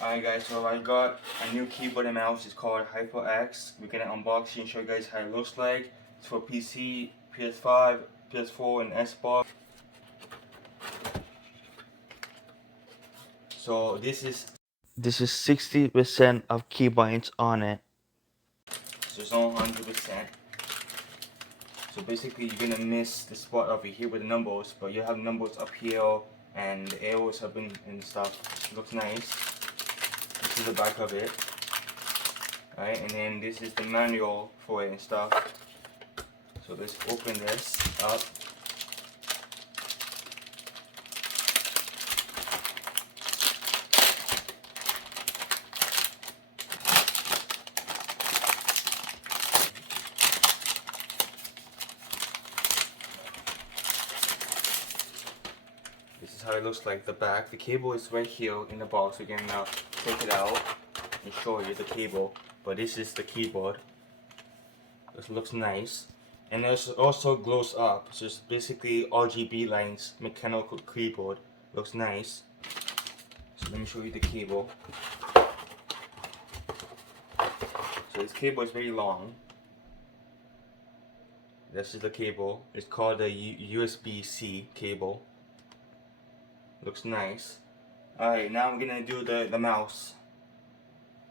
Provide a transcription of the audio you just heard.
Alright guys, so I got a new keyboard and mouse. It's called HyperX. We're gonna unbox it and show you guys how it looks like. It's for PC, PS5, PS4 and Xbox. So this is 60% of keybites on it. So it's not 100%. So basically you're gonna miss the spot over here with the numbers, but you have numbers up here and the arrows have been and stuff. It looks nice. This is the back of it. Right, and then this is the manual for it and stuff. So let's open this up. This is how it looks like the back. The cable is right here in the box. We're gonna take it out and show you the cable. But this is the keyboard. This looks nice. And it also glows up. So it's basically RGB lines, mechanical keyboard. Looks nice. So let me show you the cable. So this cable is very long. This is the cable. It's called a USB-C cable. Looks nice. Alright, now I'm gonna do the mouse.